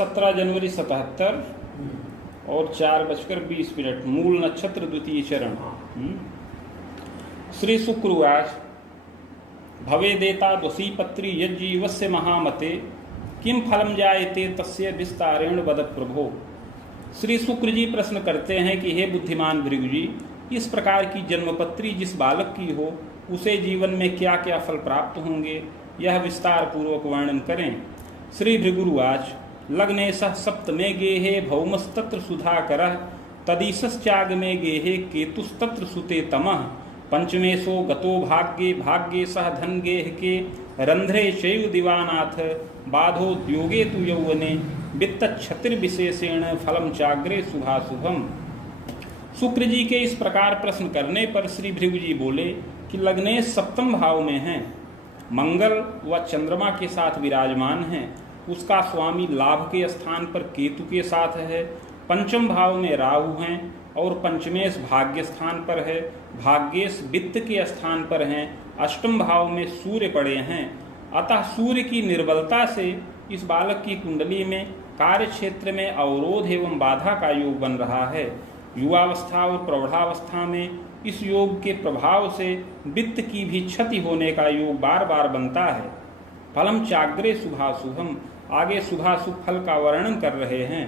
17 जनवरी 77 और 4:20 मूल नक्षत्र द्वितीय चरण। श्री शुक्र उवाच भवेदेता द्वसीपत्री यज्जीवस्य महामते किम फलम जायते तस्य विस्तारेण वद प्रभो। श्री शुक्र जी प्रश्न करते हैं कि हे बुद्धिमान भृगु जी, इस प्रकार की जन्मपत्री जिस बालक की हो उसे जीवन में क्या क्या फल प्राप्त होंगे, यह विस्तार पूर्वक वर्णन करें। श्री भृगुरुवाच लग्ने सह सप्तमे गेहे भौमस्तत्र सुधाकरः तदीशश्चागमे गेहे केतुस्तत्र सुते तमः पंचमेशो गतो भाग्ये भाग्ये सह धन गेह के रंध्रे शैव दिवानाथ बाधोद्योगे तु यौवने वित्तक्षतिर्विशेषेण फलम चाग्रे शुभाशुभम। शुक्र जी के इस प्रकार प्रश्न करने पर श्री भृगु जी बोले कि लग्नेश सप्तम भाव में हैं, मंगल व चंद्रमा के साथ विराजमान हैं, उसका स्वामी लाभ के स्थान पर केतु के साथ है, पंचम भाव में राहु हैं और पंचमेश भाग्य स्थान पर है, भाग्येश वित्त के स्थान पर हैं, अष्टम भाव में सूर्य पड़े हैं। अतः सूर्य की निर्बलता से इस बालक की कुंडली में कार्य क्षेत्र में अवरोध एवं बाधा का योग बन रहा है। युवावस्था और प्रौढ़ावस्था में इस योग के प्रभाव से वित्त की भी क्षति होने का योग बार बार बनता है। फलम चाग्रे शुभाशुभम, आगे शुभाशुभ फल का वर्णन कर रहे हैं।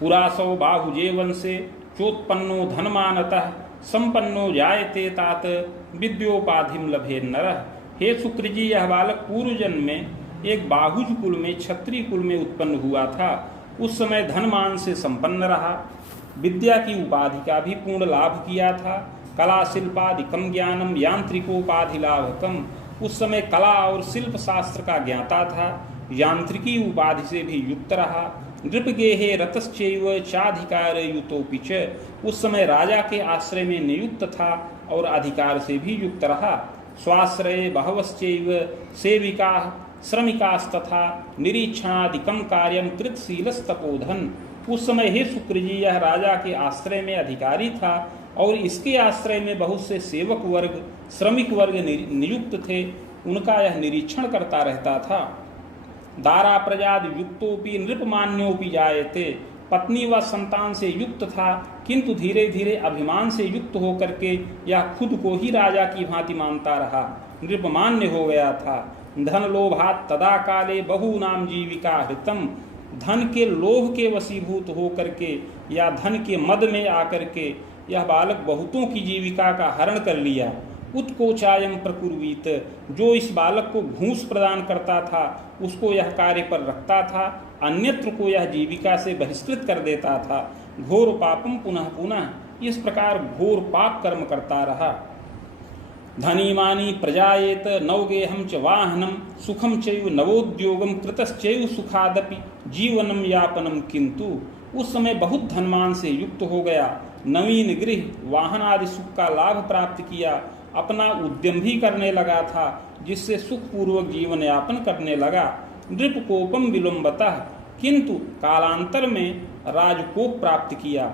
पुरासौ बाहुजे वंशे चोत्पन्नो धनमानतः संपन्नो जायते तात विद्योपाधिम लभे नरः। हे शुक्र जी, यह बालक पूर्व जन्म में एक बाहुज कुल में क्षत्रिय कुल में उत्पन्न हुआ था। उस समय धनमान से संपन्न रहा, विद्या की उपाधि का भी पूर्ण लाभ किया था। कला शिल्पादिकम ज्ञानम यांत्रिकोपाधि लाभकम, उस समय कला और शिल्प शास्त्र का ज्ञाता था, यांत्रिकी उपाधि से भी युक्त रहा। नृपगेहे रतश्चैव चाधिकार युतोपि च, उस समय राजा के आश्रय में नियुक्त था और अधिकार से भी युक्त रहा। स्वाश्रय बहवश्चैव सेविका श्रमिकास्तथा निरीक्षणादिकम कार्यम कृतशीलस्तपोधन, उस समय हे शुक्र जी यह राजा के आश्रय में अधिकारी था और इसके आश्रय में बहुत से सेवक वर्ग श्रमिक वर्ग नियुक्त थे, उनका यह निरीक्षण करता रहता था। दारा प्रजाद युक्तोपि नृपमान्योपि जायते, पत्नी व संतान से युक्त था किंतु धीरे धीरे अभिमान से युक्त होकर के यह खुद को ही राजा की भांति मानता रहा, नृपमान्य हो गया था। धन लोभात तदा काले बहुनाम जीविका हृतम, धन के लोभ के वशीभूत होकर के या धन के मद में आकर के यह बालक बहुतों की जीविका का हरण कर लिया। उत्कोचायम प्रकुर्वीत, जो इस बालक को घूस प्रदान करता था उसको यह कार्य पर रखता था, अन्यत्र को यह जीविका से बहिष्कृत कर देता था। घोर पापम पुनः पुनः, इस प्रकार घोर पाप कर्म करता रहा। धनीमानी प्रजायेत नवगेहम च वाहनम सुखम चैव नवोद्योगम कृतश्चैव सुखादपि जीवनम यापनम, किंतु उस समय बहुत धनमान से युक्त हो गया, नवीन गृह वाहन आदि सुख का लाभ प्राप्त किया, अपना उद्यम भी करने लगा था जिससे सुखपूर्वक जीवन यापन करने लगा। नृपकोपम विलंबतः, किंतु कालांतर में राजकोप प्राप्त किया।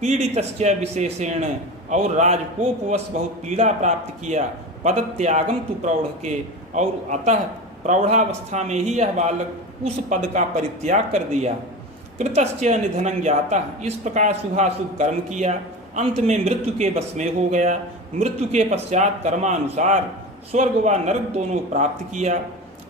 पीड़ितस्य विशेषेण, और राजकोपवश बहुत पीड़ा प्राप्त किया। पदत्यागम तु प्रौढ़ के, और अतः प्रौढ़ावस्था में ही यह बालक उस पद का परित्याग कर दिया। कृतश्च निधनं ज्ञातः, इस प्रकार शुभाशुभ कर्म किया, अंत में मृत्यु के बस में हो गया। मृत्यु के पश्चात कर्मानुसार स्वर्ग व नरक दोनों प्राप्त किया।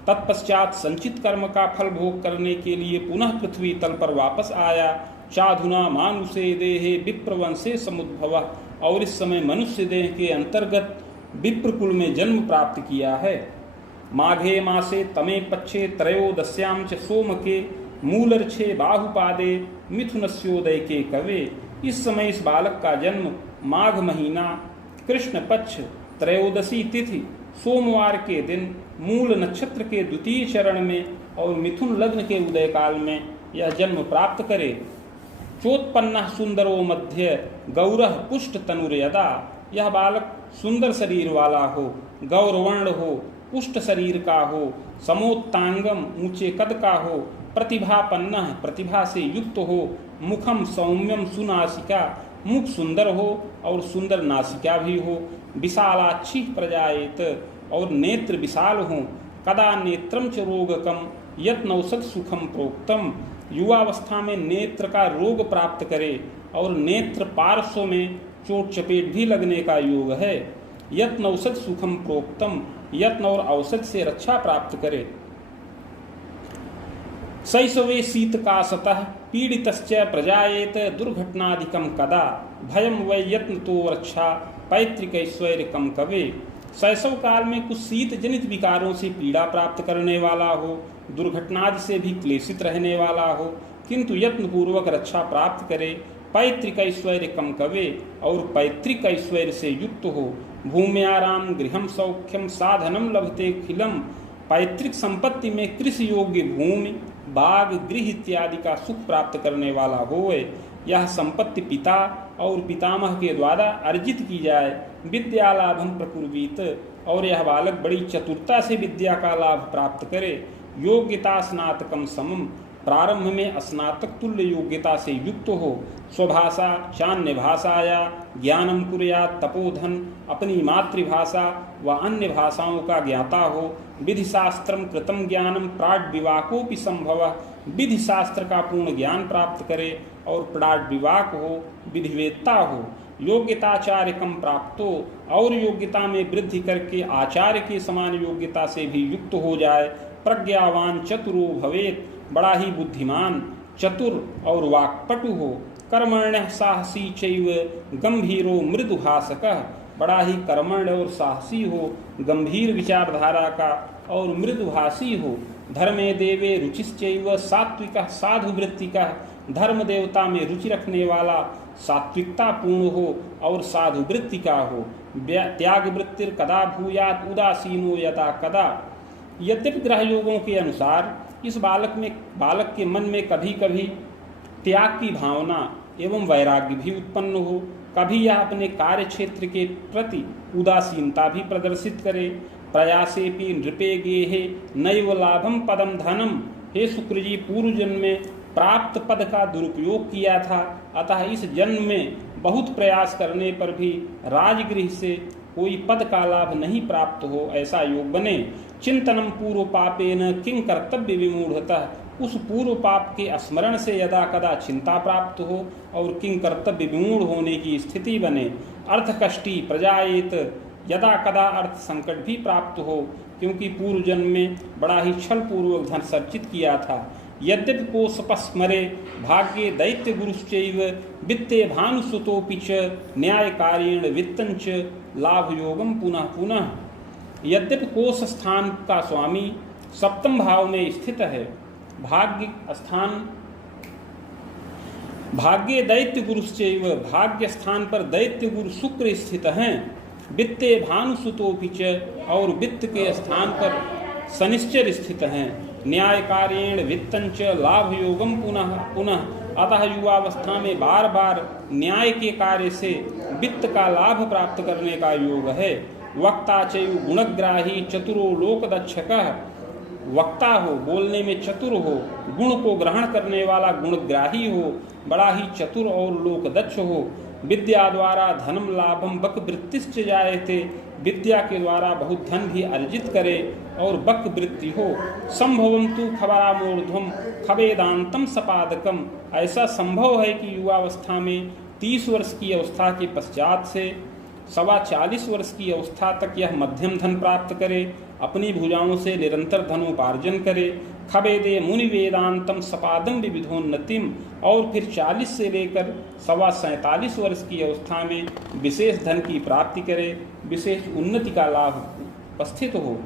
तत्पश्चात संचित कर्म का फल भोग करने के लिए पुनः पृथ्वी तल पर वापस आया। चाधुना मानुषे देहे विप्रवंशे समुद्भव, और इस समय मनुष्य देह के अंतर्गत विप्रकुल में जन्म प्राप्त किया है। माघे मासे तमे पक्षे त्रयोदश्याम च सोमके मूलर्छे बाहुपादे मिथुनस्योदय के कवे, इस समय इस बालक का जन्म माघ महीना कृष्ण पक्ष त्रयोदशी तिथि सोमवार के दिन मूल नक्षत्र के द्वितीय चरण में और मिथुन लग्न के उदय काल में यह जन्म प्राप्त करे। चोत्पन्न सुंदरो मध्य गौरह पुष्ट तनुर्यदा, यह बालक सुंदर शरीर वाला हो, गौरवर्ण हो, पुष्ट शरीर का हो, समोत्तांगम ऊंचे कद का हो, प्रतिभापन्न प्रतिभा से युक्त हो, मुखम सौम्यम सुनासिका, मुख सुंदर हो और सुंदर नासिका भी हो, विशालाक्षी प्रजायेत, और नेत्र विशाल हों, कदा नेत्रम च रोगकम यत्नौषध सुखम प्रोक्तम, युवावस्था में नेत्र का रोग प्राप्त करे और नेत्र पार्श्व में चोट चपेट भी लगने का योग है। यत्न औषध सुखम प्रोक्तम, यत्न और औषध से रक्षा प्राप्त करे। शैशवे शीतकाशतः पीड़ितश्च प्रजायेत दुर्घटनादिकम कदा, भयम वै यत्न तो रक्षा पैतृकैश्वर्यकम कवे। शैशव काल में कुछ शीत जनित विकारों से पीड़ा प्राप्त करने वाला हो, दुर्घटनादि से भी क्लेशित रहने वाला हो, किंतु यत्न पूर्वक रक्षा प्राप्त करे। पैतृक ऐश्वर्य कम कवे, और पैतृक ऐश्वर्य से युक्त हो। भूम्याराम गृहम सौख्यम साधनम लभते खिलम, पैतृक संपत्ति में कृषि योग्य भूमि, बाग, गृह इत्यादि का सुख प्राप्त करने वाला होए। यह संपत्ति पिता और पितामह के द्वारा अर्जित की जाए। विद्या लाभम प्रकुर्वीत, और यह बालक बड़ी चतुरता से विद्या का लाभ प्राप्त करे। योग्यता स्नातकम समम, प्रारंभ में स्नातक तुल्य योग्यता से युक्त हो। स्वभाषा चान्य भाषाया ज्ञानम कुर्यात् तपोधन, अपनी मातृभाषा व अन्य भाषाओं का ज्ञाता हो। विधि शास्त्रम कृतम ज्ञानम प्राड विवाकोपि संभव, विधि शास्त्र का पूर्ण ज्ञान प्राप्त करे और प्राड विवाक हो, विधिवेत्ता हो। योग्यताचार्य कम प्राप्तो, और योग्यता में वृद्धि करके आचार्य के समान योग्यता से भी युक्त हो जाए। प्रज्ञावान चतुरो भवेत, बड़ा ही बुद्धिमान, चतुर और वाक्पटु हो। कर्मण्य साहसी चैव गंभीरो मृदुभाषकः, बड़ा ही कर्मण्य और साहसी हो, गंभीर विचारधारा का और मृदुभाषी हो। धर्मे देवे रुचिश्चैव सात्विकः साधुवृत्तिकः, धर्म देवता में रुचि रखने वाला, सात्विकता पूर्ण हो और साधुवृत्ति का हो। त्याग वृत्तिर कदा भूयात् उदासीनो यदा कदा। यद्यपि ग्रह योगों के अनुसार इस बालक के मन में कभी कभी त्याग की भावना एवं वैराग्य भी उत्पन्न हो, कभी यह अपने कार्य क्षेत्र के प्रति उदासीनता भी प्रदर्शित करे। प्रयासेपि नृपे गेहे नैव लाभम पदम धनम, हे शुक्र जी, पूर्व जन्म में प्राप्त पद का दुरुपयोग किया था, अतः इस जन्म में बहुत प्रयास करने पर भी राजगृह से कोई पद का लाभ नहीं प्राप्त हो, ऐसा योग बने। चिंतनम पूर्व पापेन किं कर्तव्य विमूढ़तः, उस पूर्व पाप के स्मरण से यदा कदा चिंता प्राप्त हो और किं कर्तव्य विमूढ़ होने की स्थिति बने। अर्थ कष्टी प्रजाएत, यदा कदा अर्थ संकट भी प्राप्त हो, क्योंकि पूर्व जन्म में बड़ा ही छल पूर्वक धन सर्जित किया था। यद्यपि कोशपस्मरे भाग्ये दैत्य गुरुश्चैव वित्ते भानुसुतोपि च न्यायकार्येण वित्तंच लाभ योगम पुनः पुनः। यद्यपि कोश स्थान का स्वामी सप्तम भाव में स्थित है, भाग्य स्थान भाग्ये दैत्य गुरुश्चैव, भाग्य स्थान पर दैत्य गुरु शुक्र स्थित हैं। वित्ते भानुसुतोपि च, और वित्त के स्थान पर शनिश्चर स्थित हैं। न्याय कार्येण वित्तंच लाभ योगम पुनः पुनः, अतः युवावस्था में बार बार न्याय के कार्य से वित्त का लाभ प्राप्त करने का योग है। वक्ता चैव गुणग्राही चतुरो लोकदक्षकः, वक्ता हो, बोलने में चतुर हो, गुण को ग्रहण करने वाला गुणग्राही हो, बड़ा ही चतुर और लोकदक्ष हो। विद्या द्वारा धनम लाभम बक वृत्तिश्च जायते, विद्या के द्वारा बहुत धन भी अर्जित करे और बक वृत्ति हो। संभवम तु खबरामूर्ध्वम खवेदांतम सपादकम, ऐसा संभव है कि युवावस्था में 30 वर्ष की अवस्था के पश्चात से 40 वर्ष की अवस्था तक यह मध्यम धन प्राप्त करे, अपनी भुजाओं से निरंतर धनोपार्जन करे। खबेदे मुनि वेदांतम सपादम विविधोन्नतिम, और फिर 40 से लेकर 47 वर्ष की अवस्था में विशेष धन की प्राप्ति करे, विशेष उन्नति का लाभ उपस्थित हो।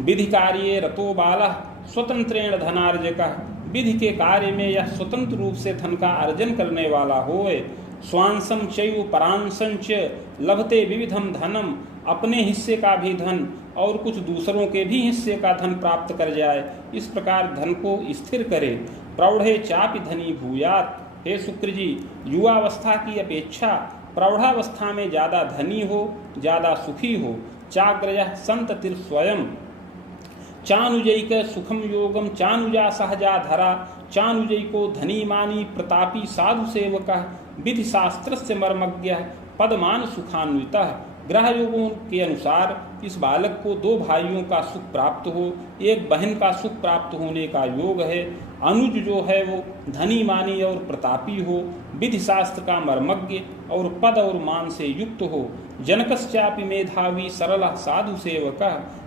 विधि कार्ये रतो बालः स्वतंत्रेण धनार्जकः, विधि के कार्य में यह स्वतंत्र रूप से धन का अर्जन करने वाला होए। स्वांसम चैव परांसं च लभते विविधम धनम, अपने हिस्से का भी धन और कुछ दूसरों के भी हिस्से का धन प्राप्त कर जाए, इस प्रकार धन को स्थिर करे। प्रौढ़े चापि धनी भूयात्, हे शुक्र जी, युवावस्था की अपेक्षा प्रौढ़ावस्था में ज़्यादा धनी हो, ज़्यादा सुखी हो। चाग्रयः संततिर स्वयं चानुजैक सुखम योगम चानुजा सहजा धरा, चानुजय को धनी मानी प्रतापी साधु सेवकः विधि शास्त्रस्य मर्मज्ञः पदमान सुखान्वितः। ग्रह योगों के अनुसार इस बालक को 2 भाइयों का सुख प्राप्त हो, एक बहन का सुख प्राप्त होने का योग है अनुज जो है वो धनी मानी और प्रतापी हो, विधि शास्त्र का मर्मज्ञ और पद और मान से युक्त हो। जनकश्चापि मेधावी सरल साधु सेवक,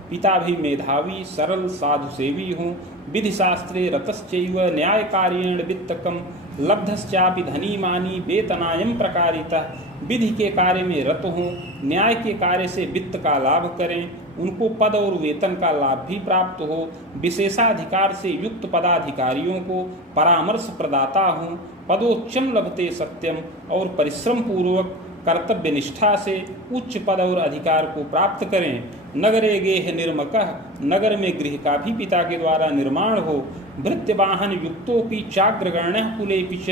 पिता भी मेधावी सरल साधु सेवी हो। विधि शास्त्रे रतश्चैव न्याय कार्येण वित्तकम, लब्धश्चापि धनी मानी वेतनायम प्रकारितः। विधि के कार्य में रत हों, न्याय के कार्य से वित्त का लाभ करें, उनको पद और वेतन का लाभ भी प्राप्त हो। विशेषाधिकार से युक्त पदाधिकारियों को परामर्श प्रदाता हों। पदोच्चम लभते सत्यम, और परिश्रम पूर्वक कर्तव्य निष्ठा से उच्च पद और अधिकार को प्राप्त करें। नगरे गेह निर्मकः, नगर में गृह का भी पिता के द्वारा निर्माण हो। भृत्य वाहन युक्तों की चाग्रगण्य कुले पिच,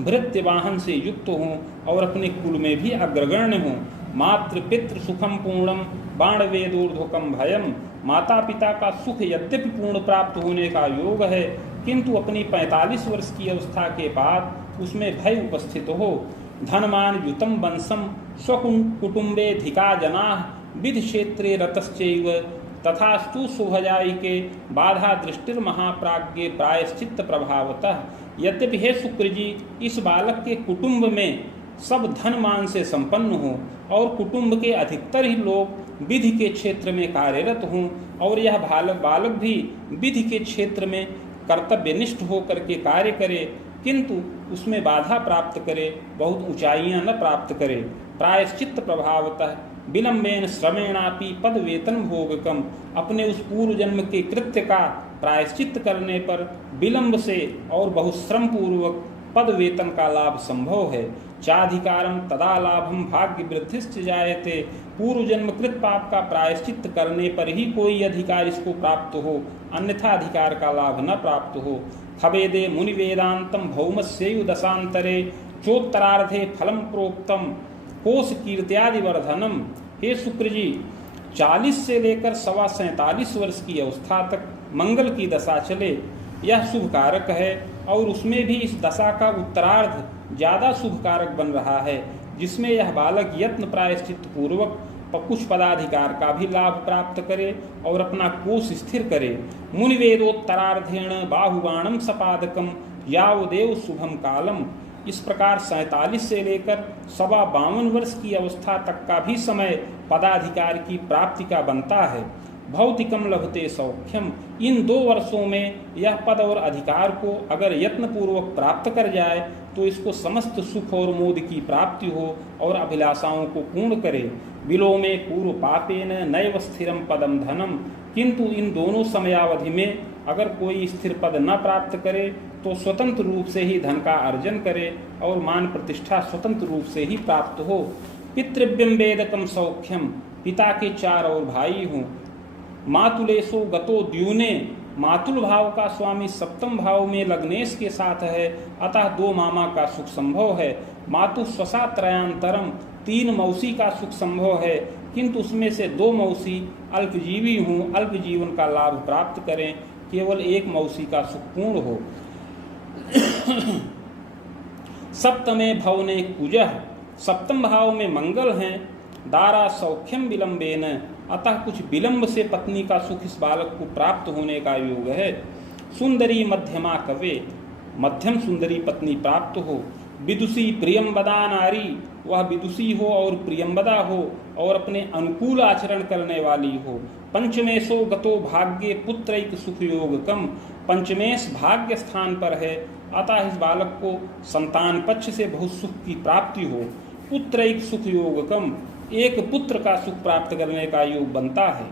भृत्य वाहन से युक्त हों और अपने कुल में भी अग्रगण्य हों। मातृ पितृ सुखम पूर्णम बाण वेदोर्ध्वकम भयम, माता पिता का सुख यद्यपि पूर्ण प्राप्त होने का योग है, किंतु अपनी 45 वर्ष की अवस्था के बाद उसमें भय उपस्थित हो। धनमान युतम वंशम स्वकुटुंबे धिका जनाः, विधि क्षेत्रे रतश्चैव तथास्तु शुभजाई के बाधा दृष्टिर महाप्राज्ञे प्रायश्चित्त प्रभावतः। यद्यपि हे शुक्र जी, इस बालक के कुटुंब में सब धनमान से संपन्न हो और कुटुंब के अधिकतर ही लोग विधि के क्षेत्र में कार्यरत हों, और यह बालक भी विधि के क्षेत्र में कर्तव्यनिष्ठ होकर के कार्य करे, किंतु उसमें बाधा प्राप्त करे, बहुत ऊंचाइयां न प्राप्त करे। प्रायश्चित्त प्रभावतः विलंबेन श्रमेणापि पद वेतन भोगकम, अपने उस पूर्व जन्म के कृत्य का प्रायश्चित्त करने पर विलंब से और बहुत श्रम पूर्वक पद वेतन का लाभ संभव है। चाधिकारम तदा लाभम भाग्य वृद्धिश्च जायते, पूर्व जन्म कृत पाप का प्रायश्चित्त करने पर ही कोई अधिकार इसको प्राप्त हो, अन्यथा अधिकार का लाभ न प्राप्त हो। खवेदे मुनि वेदांतम भौमस्यैव दशांतरे, चोत्तरार्धे फलम प्रोक्तम कोश कीर्त्यादि वर्धनम। हे शुक्र जी, 40 से लेकर 47 वर्ष की अवस्था तक मंगल की दशा चले, यह शुभ कारक है, और उसमें भी इस दशा का उत्तरार्ध ज्यादा शुभ कारक बन रहा है, जिसमें यह बालक यत्न प्रायश्चित पूर्वक कुछ पदाधिकार का भी लाभ प्राप्त करे और अपना कोश स्थिर करे। मुनि वेदोत्तरार्धेण बाहुबाणम सपादकम यावदेव शुभम कालम, इस प्रकार 47 से लेकर 52 वर्ष की अवस्था तक का भी समय पदाधिकार की प्राप्ति का बनता है। भौतिकम लभते सौख्यम, इन 2 वर्षों में यह पद और अधिकार को अगर यत्न पूर्वक प्राप्त कर जाए तो इसको समस्त सुख और मोद की प्राप्ति हो और अभिलाषाओं को पूर्ण करे। विलोमे पूर्व पापेन नैव स्थिरम पदम धनम, किंतु इन दोनों समयावधि में अगर कोई स्थिर पद न प्राप्त करे तो स्वतंत्र रूप से ही धन का अर्जन करे और मान प्रतिष्ठा स्वतंत्र रूप से ही प्राप्त हो। पितृव्यम वेदकम सौख्यम, पिता के 4 और भाई हों। मातुलेशो गतो द्यूने, मातुल भाव का स्वामी सप्तम भाव में लग्नेश के साथ है, अतः 2 मामा का सुख संभव है। मातु स्वसा त्रयांतरम, 3 मौसी का सुख संभव है, किंतु उसमें से 2 मौसी अल्पजीवी हों, अल्प जीवन का लाभ प्राप्त करें, केवल 1 मौसी का सुख पूर्ण हो। सप्तमे भवने कुजः, सप्तम भाव में मंगल हैं। दारा सौख्यम विलंबेन, अतः कुछ विलंब से पत्नी का सुख इस बालक को प्राप्त होने का योग है। सुंदरी मध्यमा कवे, मध्यम सुंदरी पत्नी प्राप्त हो। विदुषी प्रियंबदा नारी, वह विदुषी हो और प्रियंबदा हो और अपने अनुकूल आचरण करने वाली हो। पंचमेशो गतो भाग्ये पुत्रैक सुख योगकम, पंचमेश भाग्य स्थान पर है, अतः इस बालक को संतान पक्ष से बहुत सुख की प्राप्ति हो। पुत्रैक सुख योगकम, एक पुत्र का सुख प्राप्त करने का योग बनता है।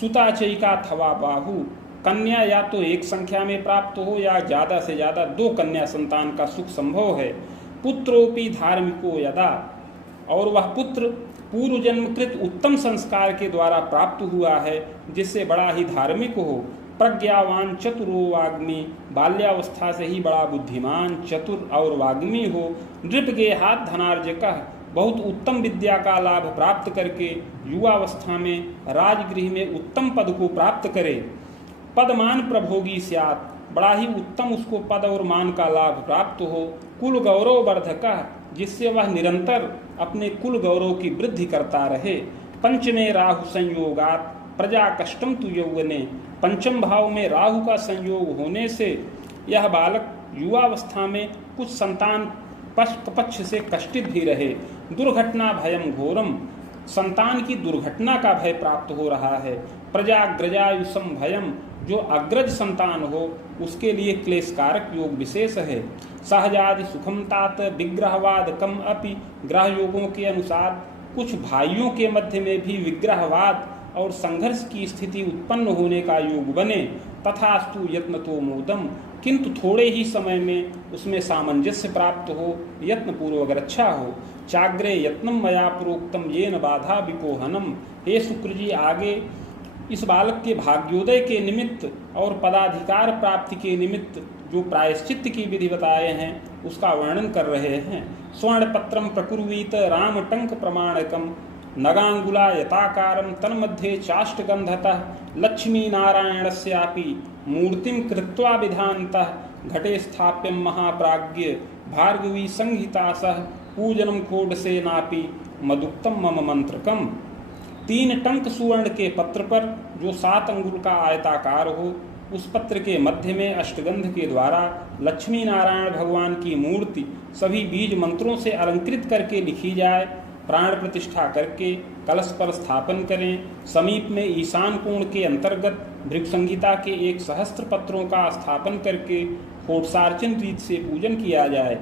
सुताचयिका थवा बाहु, कन्या या तो 1 संख्या में प्राप्त हो या ज्यादा से ज्यादा 2 कन्या संतान का सुख संभव है। पुत्रोपि धार्मिको यदा, और वह पुत्र पूर्व जन्मकृत उत्तम संस्कार के द्वारा प्राप्त हुआ है, जिससे बड़ा ही धार्मिक हो। प्रज्ञावान चतुरो वाग्मी, बाल्यावस्था से ही बड़ा बुद्धिमान चतुर और वाग्मी हो। नृपगे हाथ धनार्जकः, बहुत उत्तम विद्या का लाभ प्राप्त करके युवावस्था में राजगृह में उत्तम पद को प्राप्त करे। पदमान प्रभोगी स्यात्, बड़ा ही उत्तम उसको पद और मान का लाभ प्राप्त हो। कुल गौरव वर्धकः, जिससे वह निरंतर अपने कुल गौरव की वृद्धि करता रहे। पंचमे राहु संयोगात् प्रजा कष्टम तु यौवने, पंचम भाव में राहु का संयोग होने से यह बालक युवावस्था में कुछ संतान पक्ष से कष्टित भी रहे। दुर्घटना भयम घोरम, संतान की दुर्घटना का भय प्राप्त हो रहा है। प्रजाग्रजायुषम भयम, जो अग्रज संतान हो उसके लिए क्लेशकारक योग विशेष है। सहजादि सुखम तात विग्रहवाद कम अपि, ग्रह योगों के अनुसार कुछ भाइयों के मध्य में भी विग्रहवाद और संघर्ष की स्थिति उत्पन्न होने का योग बने। तथास्तु यत्न तो मोदम, किंतु थोड़े ही समय में उसमें सामंजस्य प्राप्त हो, यत्न पूर्वक रक्षा हो। चाग्रे यत्नम मया प्रोक्तम येन बाधा विपोहनम, हे शुक्र जी आगे इस बालक के भाग्योदय के निमित्त और पदाधिकार प्राप्ति के निमित्त जो प्रायश्चित्त की विधि बताए हैं उसका वर्णन कर रहे हैं। स्वर्ण पत्रम प्रकुर्वीत राम टंक प्रमाणकम, नगांगुला यताकारम तन्मध्ये चाष्टगंधतः, लक्ष्मी नारायणस्यापि मूर्तिम कृत्वा विधानतः, घटे स्थाप्यम महाप्राज्ञ भार्गवी संहिता सह, पूजनम कोडसेनापि मदुक्तम मम मंत्रकम। 3 टंक सुवर्ण के पत्र पर जो 7 अंगुल का आयताकार हो, उस पत्र के मध्य में अष्टगंध के द्वारा लक्ष्मी नारायण भगवान की मूर्ति सभी बीज मंत्रों से अलंकृत करके लिखी जाए। प्राण प्रतिष्ठा करके कलश पर स्थापन करें। समीप में ईशान कोण के अंतर्गत भृगु संहिता के 1 सहस्त्र पत्रों का स्थापन करके होठसार्चन रीत से पूजन किया जाए।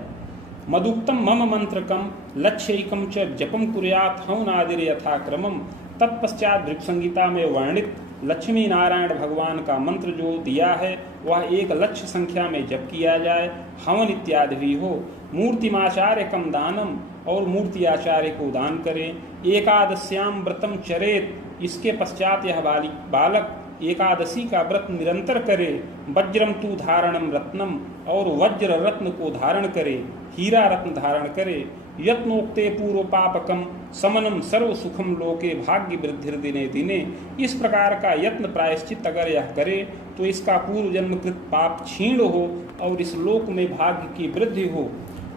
मदुक्तम मम मंत्रकम लक्ष्यैकम च जपम कुर्यात् हवनादिर यथाक्रमम। तत्पश्चात भृगु संहिता में वर्णित लक्ष्मी नारायण भगवान का मंत्र जो दिया है वह 1 लक्ष्य संख्या में जप किया जाए। हवन इत्यादि भी हो। मूर्तिमाचार्य कम दानम, और मूर्ति आचार्य को दान करें। एकादश्याम व्रतम चरेत, इसके पश्चात यह बालक एकादशी का व्रत निरंतर करे। वज्रम तु धारणम रत्नम, और वज्र रत्न को धारण करे, हीरा रत्न धारण करे। यत्नोक्ते पूर्व पापकम समनम सर्व सुखम लोके भाग्य वृद्धि दिने दिने, इस प्रकार का यत्न प्रायश्चित अगर यह करे तो इसका पूर्व जन्मकृत पाप क्षीण हो और इस लोक में भाग्य की वृद्धि हो।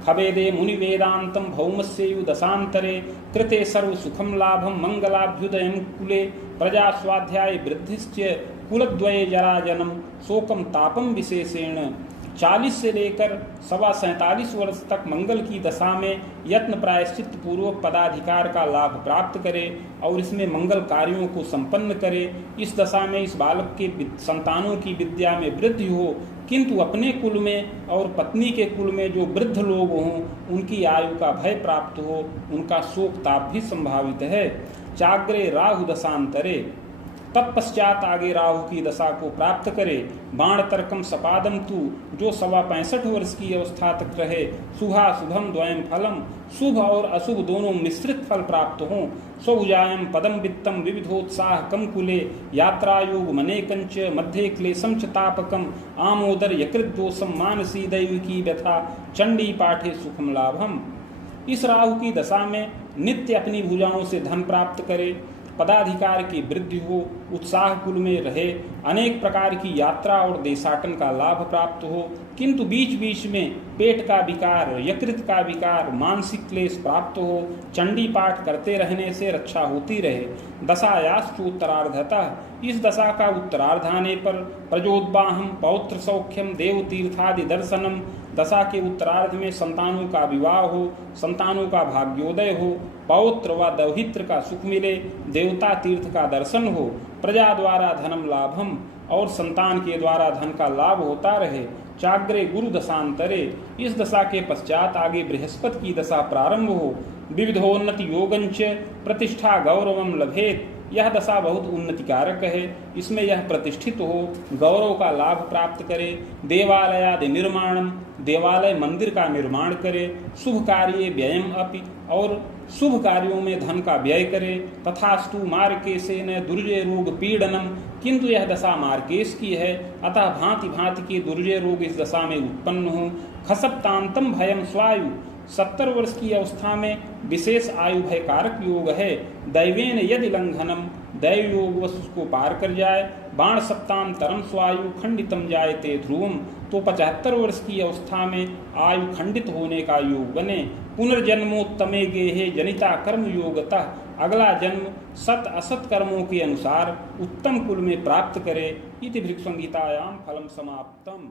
खवेदे मुनि वेदांतम भौमस्यु दशांतरे, कृते सर्व सुखम लाभम मंगलाभ्युदयम कुले, प्रजा स्वाध्याय वृद्धिश्च कुलद्वये जराजनम शोकम तापम विशेषेण। 40 से लेकर 47 वर्ष तक मंगल की दशा में यत्न प्रायश्चित पूर्वक पदाधिकार का लाभ प्राप्त करे और इसमें मंगल कार्यों को संपन्न करे। इस दशा में इस बालक के संतानों की विद्या में वृद्धि हो, किंतु अपने कुल में और पत्नी के कुल में जो वृद्ध लोग हों उनकी आयु का भय प्राप्त हो, उनका शोक ताप भी संभावित है। चाग्रे राहु दशांतरे, तत्पश्चात आगे राहु की दशा को प्राप्त करे। बाण तर्कम सपादम तू, जो 65 वर्ष की अवस्था तक रहे। शुभा शुभम द्वयम फलम, शुभ और अशुभ दोनों मिश्रित फल प्राप्त हों। स्वभुजायम पदम वित्तम विविधोत्साह कम कुले, यात्रायोग मनेकंच मध्य क्लेशम च तापकम, आमोदर यकृत दोषम मानसी दैव की व्यथा, चंडी पाठे सुखम लाभम। इस राहु की दशा में नित्य अपनी भुजाओं से धन प्राप्त करे, पदाधिकार की वृद्धि हो, उत्साह कुल में रहे, अनेक प्रकार की यात्रा और देशाटन का लाभ प्राप्त हो, किंतु बीच बीच में पेट का विकार, यकृत का विकार, मानसिक क्लेश प्राप्त हो। चंडी पाठ करते रहने से रक्षा होती रहे। दशायाश्चोत्तरार्धतः, इस दशा का उत्तरार्ध आने पर प्रजोद्वाहम पौत्र सौख्यम देव तीर्थादि दर्शनम, दशा के उत्तरार्ध में संतानों का विवाह हो, संतानों का भाग्योदय हो, पौत्र व दौहित्र का सुख मिले, देवता तीर्थ का दर्शन हो, प्रजा द्वारा धनम लाभम, और संतान के द्वारा धन का लाभ होता रहे। चाग्रे गुरु दशांतरे, इस दशा के पश्चात आगे बृहस्पति की दशा प्रारंभ हो। विविधोन्नति योगंच प्रतिष्ठा गौरवम लभेत, यह दशा बहुत उन्नतिकारक है, इसमें यह प्रतिष्ठित हो, गौरव का लाभ प्राप्त करे। देवालयादि निर्माणम, देवालय मंदिर का निर्माण करे। शुभ कार्ये व्ययम अपि, और शुभ कार्यों में धन का व्यय करे। तथास्तु मार्केशेन दुर्जय रोग पीड़नम, किंतु यह दशा मार्केश की है, अतः भांति भांति के दुर्जय रोग इस दशा में उत्पन्न हो। खसप्तांतम भयम स्वायु, 70 वर्ष की अवस्था में विशेष आयु भय कारक योग है। दैवेन यदि लंघनम, दैव योग वश उसको पार कर जाए। बाण सप्ताम तरम स्वायु खंडितम जायते ध्रुवम, तो 75 वर्ष की अवस्था में आयु खंडित होने का योग बने। पुनर्जन्मोत्तमे गेहे जनिता कर्म योगतः, अगला जन्म सत असत कर्मों के अनुसार उत्तम कुल में प्राप्त करे। इति भृगु संहितायाम फलम समाप्तम।